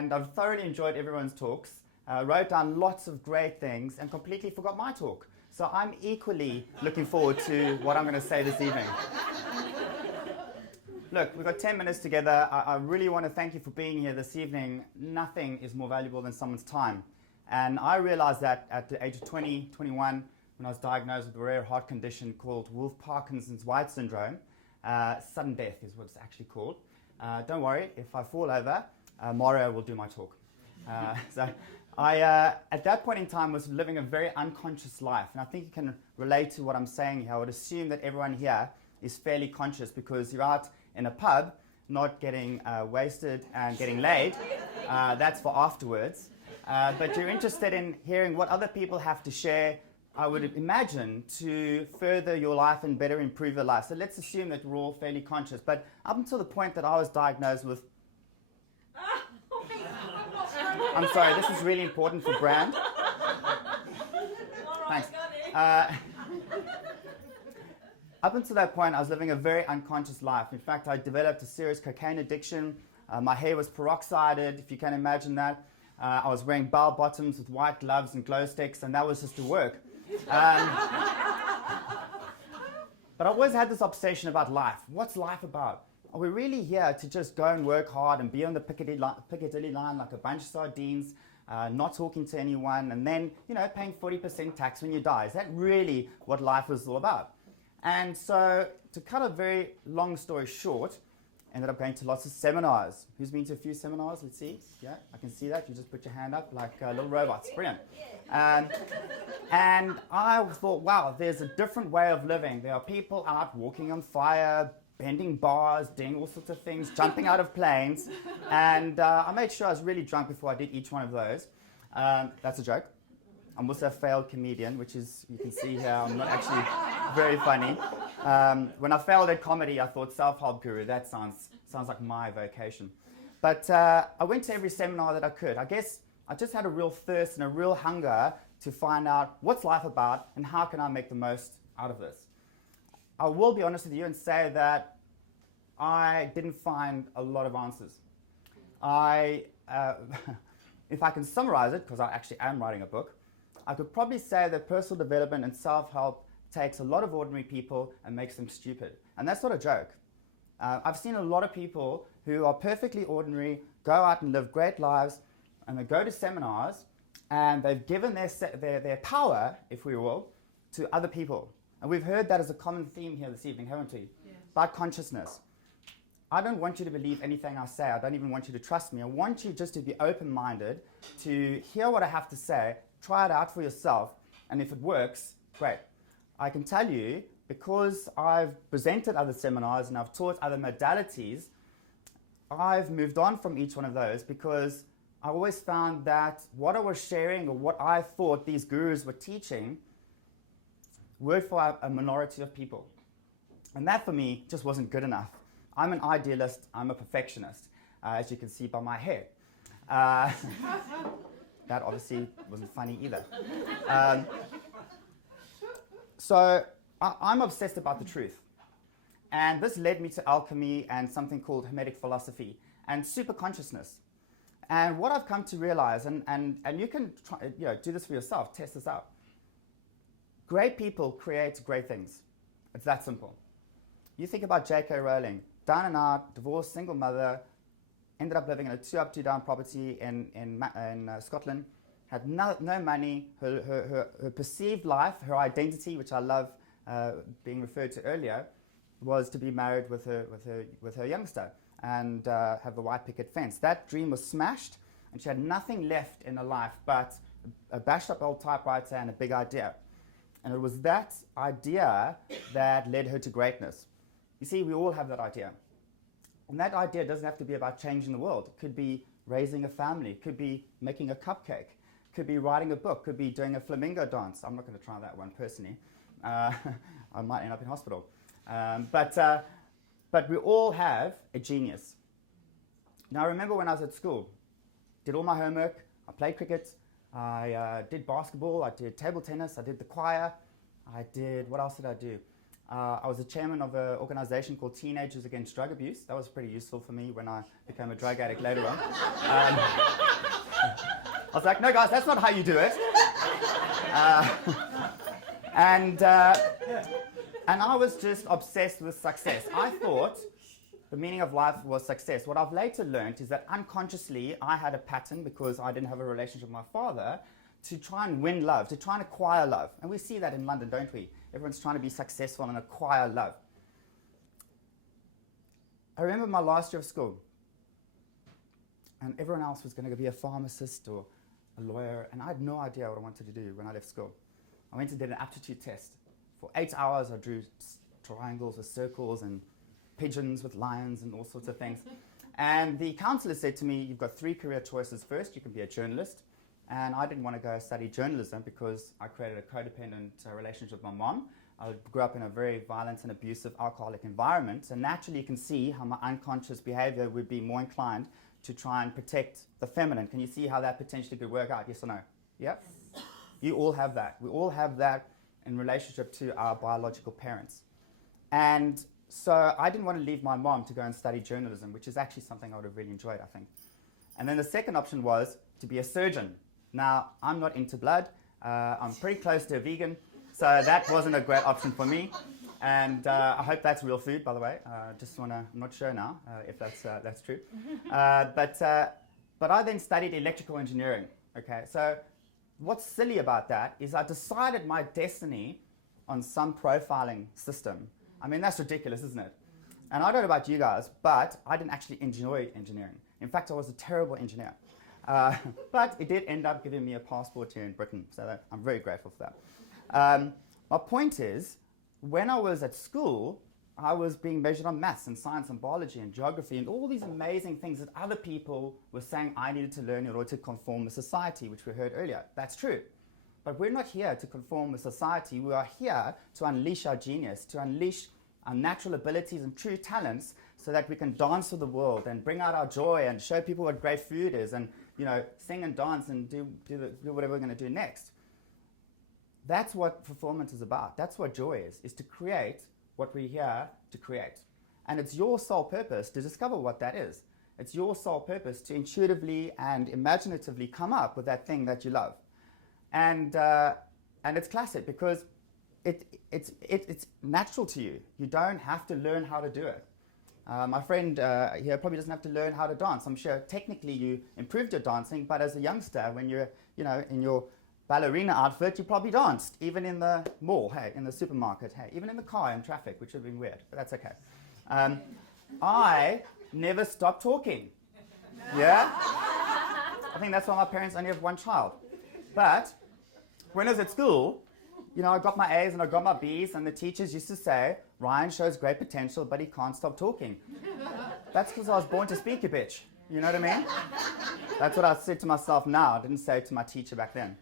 and I've thoroughly enjoyed everyone's talks, wrote down lots of great things, and completely forgot my talk. So I'm equally looking forward to what I'm going to say this evening. Look, we've got 10 minutes together. I really want to thank you for being here this evening. Nothing is more valuable than someone's time. And I realized that at the age of 20, 21, when I was diagnosed with a rare heart condition called Wolff-Parkinson's-White syndrome. Sudden death is what it's actually called. Don't worry, if I fall over, Mario will do my talk. So I, at that point in time, was living a very unconscious life. And I think you can relate to what I'm saying here. I would assume that everyone here is fairly conscious because you're out in a pub, not getting wasted and getting laid. That's for afterwards. But you're interested in hearing what other people have to share, I would imagine, to further your life and better improve your life. So let's assume that we're all fairly conscious. But up until the point that I was diagnosed with... I'm sorry, this is really important for brand. Thanks. Up until that point, I was living a very unconscious life. In fact, I developed a serious cocaine addiction. My hair was peroxided, if you can imagine that. I was wearing bell bottoms with white gloves and glow sticks, and that was just to work. But I always had this obsession about life. What's life about? Are we really here to just go and work hard and be on the Piccadilly line like a bunch of sardines, not talking to anyone, and then, paying 40% tax when you die? Is that really what life is all about? And so, to cut a very long story short, ended up going to lots of seminars. Who's been to a few seminars? Let's see. Yeah, I can see that. You just put your hand up like little robots. Brilliant. And I thought, wow, there's a different way of living. There are people out walking on fire, bending bars, doing all sorts of things, jumping out of planes. And I made sure I was really drunk before I did each one of those. That's a joke. I'm also a failed comedian, which is, you can see here, I'm not actually very funny. When I failed at comedy, I thought self-help guru, that sounds like my vocation. But I went to every seminar that I could. I guess I just had a real thirst and a real hunger to find out what's life about and how can I make the most out of this. I will be honest with you and say that I didn't find a lot of answers. If I can summarize it, because I actually am writing a book, I could probably say that personal development and self-help takes a lot of ordinary people and makes them stupid. And that's not a joke. I've seen a lot of people who are perfectly ordinary, go out and live great lives, and they go to seminars, and they've given their power, if we will, to other people. And we've heard that as a common theme here this evening, haven't we? Yes. About consciousness. I don't want you to believe anything I say. I don't even want you to trust me. I want you just to be open-minded, to hear what I have to say, try it out for yourself, and if it works, great. I can tell you, because I've presented other seminars and I've taught other modalities, I've moved on from each one of those because I always found that what I was sharing or what I thought these gurus were teaching worked for a minority of people. And that for me just wasn't good enough. I'm an idealist, I'm a perfectionist, as you can see by my hair. That obviously wasn't funny either. So I'm obsessed about the truth. And this led me to alchemy and something called Hermetic philosophy and superconsciousness. And what I've come to realize, and you can try, do this for yourself, test this out. Great people create great things. It's that simple. You think about J.K. Rowling, down and out, divorced, single mother, ended up living in a 2-up, 2-down property in Scotland, had no money, her perceived life, her identity, which I love being referred to earlier, was to be married with her youngster and have the white picket fence. That dream was smashed, and she had nothing left in her life but a bashed up old typewriter and a big idea. And it was that idea that led her to greatness. You see, we all have that idea. And that idea doesn't have to be about changing the world. It could be raising a family, it could be making a cupcake, it could be writing a book, it could be doing a flamingo dance. I'm not going to try that one personally. I might end up in hospital. But we all have a genius. Now, I remember when I was at school, did all my homework, I played cricket, I did basketball, I did table tennis, I did the choir, what else did I do? I was the chairman of an organization called Teenagers Against Drug Abuse. That was pretty useful for me when I became a drug addict later on. I was like, no guys, that's not how you do it. And I was just obsessed with success. I thought the meaning of life was success. What I've later learned is that unconsciously I had a pattern, because I didn't have a relationship with my father, to try and win love, to try and acquire love. And we see that in London, don't we? Everyone's trying to be successful and acquire love. I remember my last year of school, and everyone else was going to be a pharmacist or a lawyer, and I had no idea what I wanted to do when I left school. I went and did an aptitude test. For 8 hours, I drew triangles with circles and pigeons with lions and all sorts of things. And the counselor said to me, you've got 3 career choices. First, you can be a journalist. And I didn't want to go study journalism because I created a codependent relationship with my mom. I grew up in a very violent and abusive alcoholic environment. And naturally, you can see how my unconscious behavior would be more inclined to try and protect the feminine. Can you see how that potentially could work out? Yes or no? Yep. You all have that. We all have that in relationship to our biological parents. And so I didn't want to leave my mom to go and study journalism, which is actually something I would have really enjoyed, I think. And then the second option was to be a surgeon. Now, I'm not into blood. I'm pretty close to a vegan, so that wasn't a great option for me. And I hope that's real food, by the way. I'm not sure now if that's true. But I then studied electrical engineering. Okay, so what's silly about that is I decided my destiny on some profiling system. I mean, that's ridiculous, isn't it? And I don't know about you guys, but I didn't actually enjoy engineering. In fact, I was a terrible engineer. But it did end up giving me a passport here in Britain, so I'm very grateful for that. My point is, when I was at school, I was being measured on maths and science and biology and geography and all these amazing things that other people were saying I needed to learn in order to conform with society, which we heard earlier. That's true. But we're not here to conform with society. We are here to unleash our genius, to unleash our natural abilities and true talents so that we can dance with the world and bring out our joy and show people what great food is and, you know, sing and dance and do whatever we're going to do next. That's what fulfillment is about. That's what joy is to create what we're here to create. And it's your sole purpose to discover what that is. It's your sole purpose to intuitively and imaginatively come up with that thing that you love. And it's classic because it's natural to you. You don't have to learn how to do it. My friend here probably doesn't have to learn how to dance. I'm sure technically you improved your dancing, but as a youngster, when you're in your ballerina outfit, you probably danced, even in the mall, hey, in the supermarket, hey, even in the car in traffic, which would have been weird, but that's okay. I never stopped talking. Yeah? I think that's why my parents only have one child. But when I was at school, you know, I got my A's and I got my B's, and the teachers used to say, Ryan shows great potential, but he can't stop talking. That's because I was born to speak, you bitch. You know what I mean? That's what I said to myself now. I didn't say it to my teacher back then.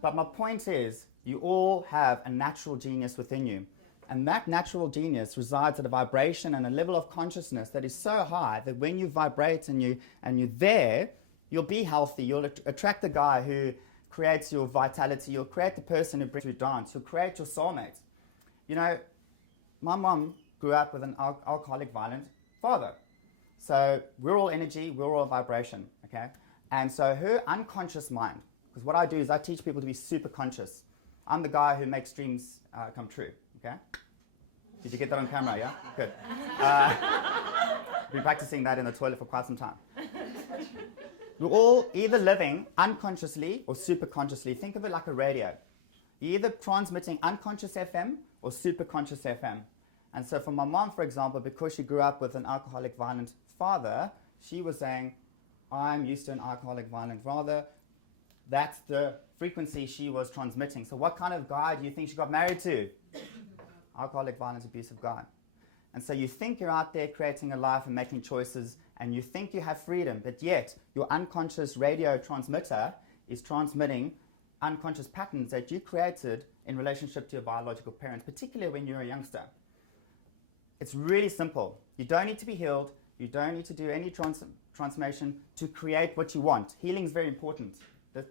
But my point is, you all have a natural genius within you. And that natural genius resides at a vibration and a level of consciousness that is so high that when you vibrate and you're there, you'll be healthy. You'll attract the guy who creates your vitality. You'll create the person who brings you dance. You'll create your soulmate. You know, my mom grew up with an alcoholic, violent father. So we're all energy, we're all vibration, okay? And so her unconscious mind, because what I do is I teach people to be super conscious. I'm the guy who makes dreams come true, okay? Did you get that on camera, yeah? Good. Been practicing that in the toilet for quite some time. We're all either living unconsciously or super consciously. Think of it like a radio. You're either transmitting unconscious FM or super conscious FM. And so for my mom, for example, because she grew up with an alcoholic, violent father, she was saying, I'm used to an alcoholic, violent father. That's the frequency she was transmitting. So what kind of guy do you think she got married to? Alcoholic, violent, abusive guy. And so you think you're out there creating a life and making choices, and you think you have freedom, but yet your unconscious radio transmitter is transmitting unconscious patterns that you created in relationship to your biological parents, particularly when you're a youngster. It's really simple. You don't need to be healed. You don't need to do any transformation to create what you want. Healing is very important.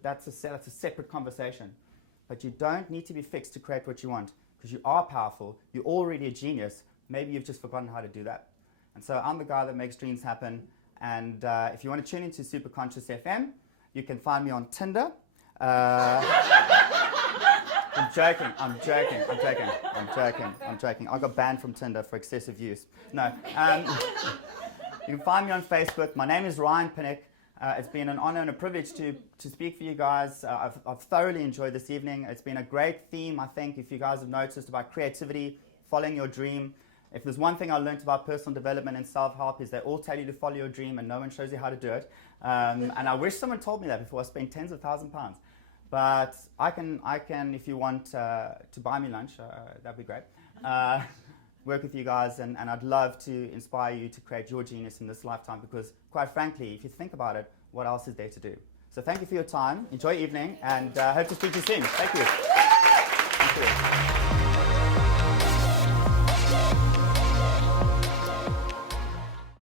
That's a separate conversation. But you don't need to be fixed to create what you want, because you are powerful. You're already a genius. Maybe you've just forgotten how to do that. And so I'm the guy that makes dreams happen. And if you want to tune into SuperConscious FM, you can find me on Tinder. I'm joking. I got banned from Tinder for excessive use. No. You can find me on Facebook. My name is Ryan Pinnick. It's been an honor and a privilege to speak for you guys. I've thoroughly enjoyed this evening. It's been a great theme, I think, if you guys have noticed, about creativity, following your dream. If there's one thing I learned about personal development and self-help, is they all tell you to follow your dream and no one shows you how to do it. And I wish someone told me that before I spent tens of thousands of pounds. But I can, if you want to buy me lunch, that'd be great. Work with you guys, and I'd love to inspire you to create your genius in this lifetime, because quite frankly, if you think about it, what else is there to do? So thank you for your time. Enjoy your evening, and hope to speak to you soon. Thank you. Thank you.